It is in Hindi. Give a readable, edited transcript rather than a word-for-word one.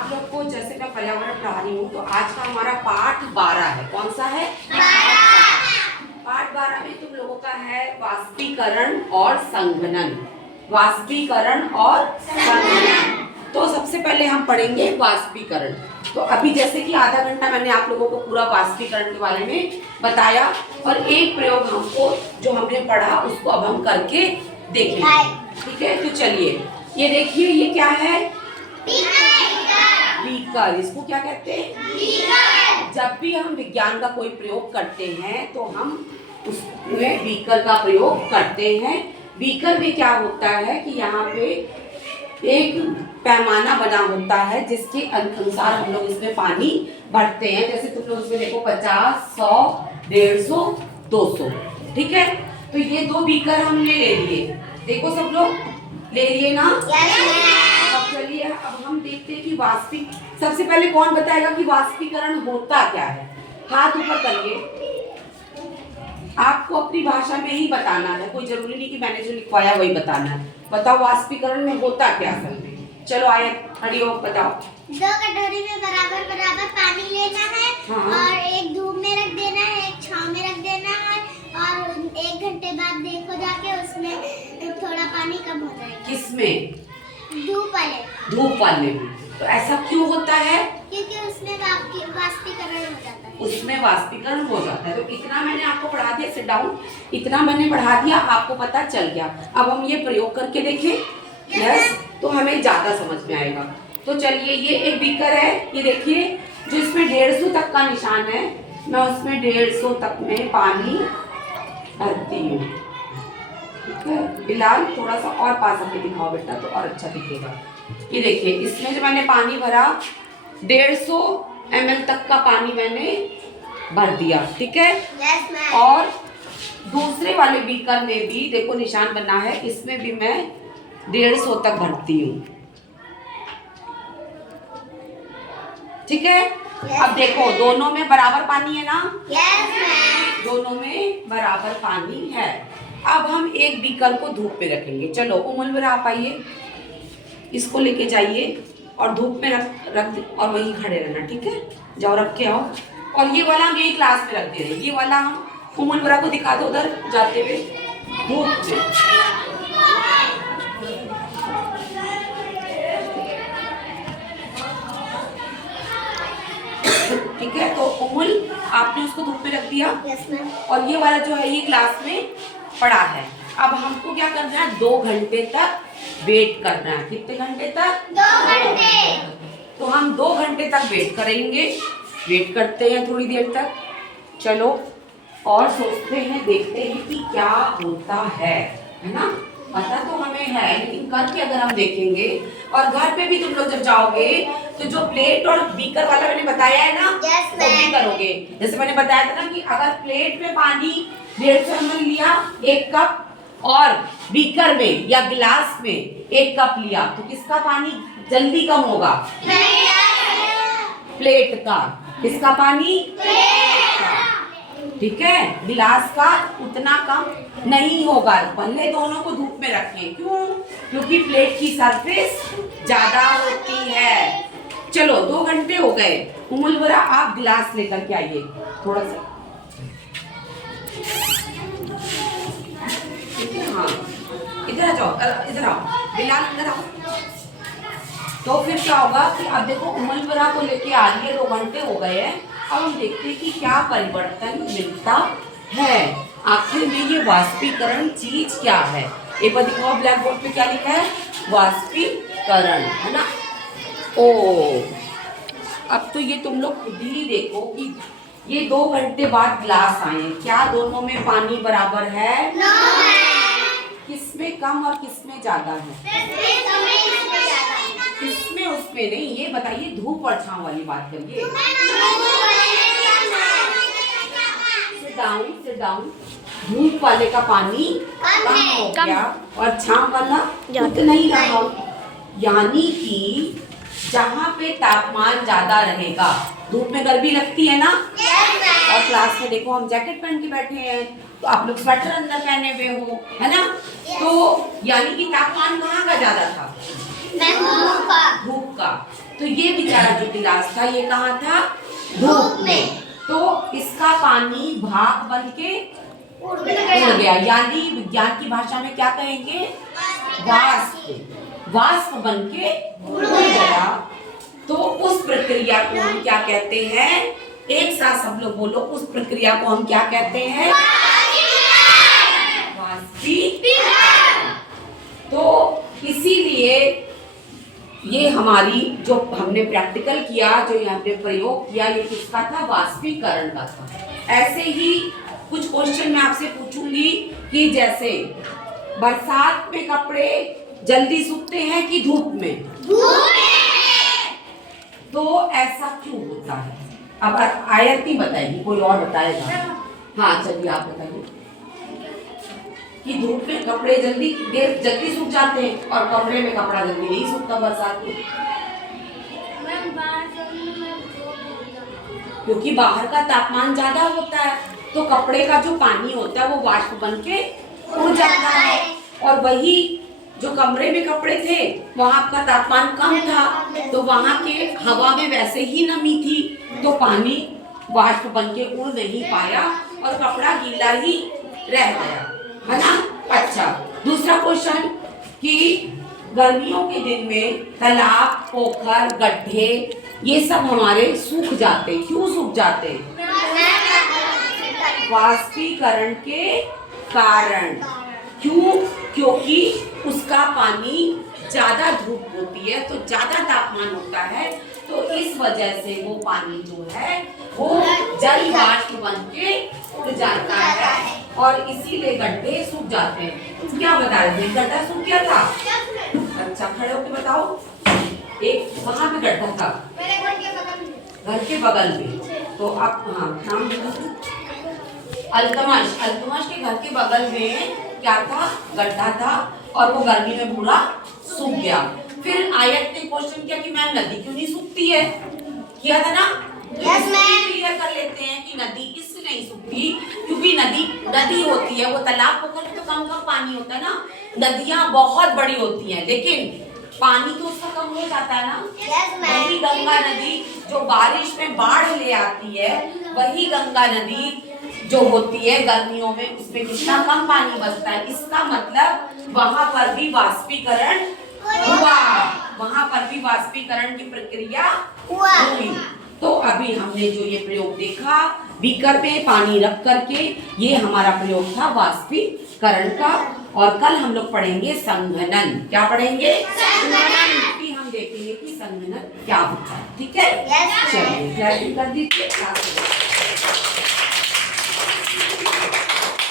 आप लोग को जैसे मैं पर्यावरण पढ़ा रही हूँ तो आज का हमारा पाठ 12 है। कौन सा है? पाठ 12 में तुम लोगों का है वाष्पीकरण और संघनन। वाष्पीकरण और संघनन। तो सबसे पहले हम पढ़ेंगे वाष्पीकरण। तो अभी जैसे कि आधा घंटा मैंने आप लोगों को पूरा वाष्पीकरण के बारे में बताया और एक प्रयोग हमको जो हमने पढ़ा उसको अब हम करके देखेंगे। ठीक है, तो चलिए ये देखिए, ये क्या है? बीकर। इसको क्या कहते हैं? बीकर। जब भी हम विज्ञान का कोई प्रयोग करते हैं तो हम उसमें बीकर का प्रयोग करते हैं। बीकर में क्या होता है कि यहाँ पे एक पैमाना बना होता है जिसके अनुसार हम लोग इसमें पानी भरते हैं। जैसे तुम लोग इसमें देखो 50, 100, 150, 200। ठीक है, तो ये दो बीकर हमने ले लिए। देखो सब लोग ले लिए ना? अब चलिए अब हम देखते हैं कि सबसे पहले कौन बताएगा कि वाष्पीकरण होता क्या है? हाथ ऊपर करिए। आपको अपनी भाषा में ही बताना है, कोई जरूरी नहीं कि मैंने जो लिखवाया वही बताना है। बताओ वाष्पीकरण में होता क्या असल में? चलो आए खड़ी हो, बताओ। दो कटोरी में बराबर बराबर पानी लेना है। हाँ। और एक धूप में रख देना है, एक छांव में रख देना है और 1 घंटे बाद देखो जाके उसमें थोड़ा पानी कम हो जाएगा। किसमें? धूप वाले में। तो ऐसा क्यों होता है? क्योंकि उसमें वाष्पीकरण हो जाता है। उसमें वाष्पीकरण हो जाता है। तो इतना मैंने आपको पढ़ा दिया, सिट डाउन। इतना मैंने पढ़ा दिया, आपको पता चल गया। अब हम ये प्रयोग करके देखें। यस, तो हमें ज्यादा समझ में आएगा। तो चलिए ये एक बीकर है, ये देखिए जो इसमें 150 तक का निशान है, मैं उसमें 150 तक में पानी भरती हूँ। ठीक है, फिलहाल थोड़ा सा और पास आके दिखाओ बेटा तो और अच्छा दिखेगा। ये देखिए इसमें जो मैंने पानी भरा 150 ml तक का पानी मैंने भर दिया। ठीक है, और दूसरे वाले बीकर में भी देखो निशान बना है, इसमें भी मैं 150 तक भरती हूँ। ठीक है, अब देखो दोनों में बराबर पानी है ना? दोनों में बराबर पानी है। अब हम एक बीकर को धूप पे रखेंगे। चलो उमल बेरा आप आइए, इसको लेके जाइए और धूप में रख और वहीं खड़े रहना। ठीक है, जाओ रख के आओ। और ये वाला हम यही क्लास में रख दे रहे हैं। ये वाला हम उमल बेरा को दिखा दो उधर जाते हुए धूप में। ठीक है, तो उमल आपने उसको धूप में रख दिया। और ये वाला जो है ये क्लास में पड़ा है। अब हमको क्या करना है? 2 घंटे तक वेट करना है। कितने घंटे तक? 2 घंटे। तो हम 2 घंटे तक वेट करेंगे। वेट करते हैं थोड़ी देर तक। चलो और सोचते हैं, देखते हैं कि क्या होता है ना? पता तो हमें है लेकिन करके अगर हम देखेंगे और घर पे भी तुम लोग जब जाओगे तो जो प्लेट और बीकर वाला मैंने बताया है ना, वो भी करोगे। जैसे मैंने बताया था ना कि अगर प्लेट में पानी 150 ml लिया 1 कप और बीकर में या गिलास में 1 कप लिया तो किसका पानी जल्दी कम होगा? प्लेट का। किसका पानी? प्लेट का। ठीक है, गिलास का उतना कम नहीं होगा। पहले दोनों को धूप में रखें। क्यों? क्योंकि प्लेट की सरफेस ज्यादा होती है। चलो 2 घंटे हो गए। उमल बेरा आप गिलास लेकर के आइए थोड़ा सा। हाँ इधर आ जाओ, इधर आओ बिलाल, अंदर आओ। तो फिर क्या होगा कि अब देखो उमल बेरा को लेके आ रही है, 2 घंटे हो गए हैं। अब हम देखते हैं कि क्या परिवर्तन मिलता है। आखिर में ये वाष्पीकरण चीज क्या है? एक बार दिखाओ ब्लैक बोर्ड पे क्या लिखा है? वाष्पीकरण, है ना? ओ अब तो ये तुम लोग खुद ही देखो कि ये 2 घंटे बाद ग्लास आए, क्या दोनों में पानी बराबर है? किसमें कम और किसमें ज्यादा है? किसमें उसमें नहीं, ये बताइए धूप और छांव वाली बात करिए। Sit down. धूप वाले का पानी कम हो गया और छांव वाला उतना ही रहा। यानी कि जहाँ पे तापमान ज्यादा रहेगा, धूप में गर्मी लगती है ना, और क्लास में देखो हम जैकेट पहन के बैठे हैं तो आप लोग स्वेटर अंदर पहने हुए हो, है ना? तो यानी कि तापमान कहाँ का ज्यादा था? धूप का। तो ये बेचारा जो गिलास था ये कहाँ था? धूप में। तो इसका पानी भाप बन के उड़ गया, यानी विज्ञान की भाषा में क्या कहेंगे? वाष्प। वाष्प बन के उड़ गया। तो उस प्रक्रिया को हम क्या कहते हैं? एक साथ सब लोग बोलो, उस प्रक्रिया को हम क्या कहते हैं? वाष्पीकरण। तो इसीलिए ये हमारी जो हमने प्रैक्टिकल किया, जो हमने प्रयोग किया, ये किसका था? वाष्पीकरण का था। ऐसे ही कुछ क्वेश्चन मैं आपसे पूछूंगी कि जैसे बरसात में कपड़े जल्दी सूखते हैं कि धूप में? धूप में। तो ऐसा क्यों होता है? अब आयत बताएगी, कोई और बताएगा? हाँ चलिए आप बताइए कि धूप में कपड़े जल्दी सूख जाते हैं और कमरे में कपड़ा जल्दी नहीं सूखता बरसात में। क्योंकि बाहर का तापमान ज्यादा होता है, तो कपड़े का जो पानी होता है वो वाष्प बन के उड़ जाता है। और वही जो कमरे में कपड़े थे वहाँ का तापमान कम था, तो वहाँ के हवा में वैसे ही नमी थी, तो पानी वाष्प बन के उड़ नहीं पाया और कपड़ा गीला ही रह गया, है ना? अच्छा, दूसरा क्वेश्चन कि गर्मियों के दिन में तालाब, पोखर, गड्ढे ये सब हमारे सूख जाते। क्यों सूख जाते? वाष्पीकरण के कारण। क्यों? क्योंकि उसका पानी ज्यादा धूप होती है तो ज्यादा तापमान होता है, तो इस वजह से वो पानी जो है वो जल वाष्प बन के उड़ जाता है और इसीलिए गड्ढे सूख जाते हैं। क्या बता रहे थे? गड्ढा सूख गया था? अच्छा, खड़े होके बताओ। एक वहां पे गड्ढा था घर के बगल में, तो आप हाँ नाम अल्तमश के घर के बगल में क्या था? गड्ढा था और वो गर्मी में पूरा सूख गया। फिर आयत ने क्वेश्चन किया कि मैम नदी क्यों नहीं सूखती है? किया था ना? Yes ma'am. क्लियर कर लेते हैं कि नदी इससे नहीं सूखती क्योंकि नदी होती है, वो तालाब पोखर में तो कम पानी होता है ना। नदियां बहुत बड़ी होती हैं लेकिन पानी तो उसका कम हो जाता है ना। वही गंगा नदी जो बारिश में बाढ़ ले आती है, वही गंगा नदी जो होती है गर्मियों में उसमें कितना कम पानी बचता है। इसका मतलब वहां पर भी वाष्पीकरण हुआ, वहां पर भी वाष्पीकरण की प्रक्रिया हुई। तो अभी हमने जो ये प्रयोग देखा बीकर में पानी रख करके, ये हमारा प्रयोग था वाष्पीकरण का। और कल हम लोग पढ़ेंगे संघनन। क्या पढ़ेंगे? संघनन। हम देखेंगे कि संघनन क्या होता है। ठीक है, चलिए कर दीजिए।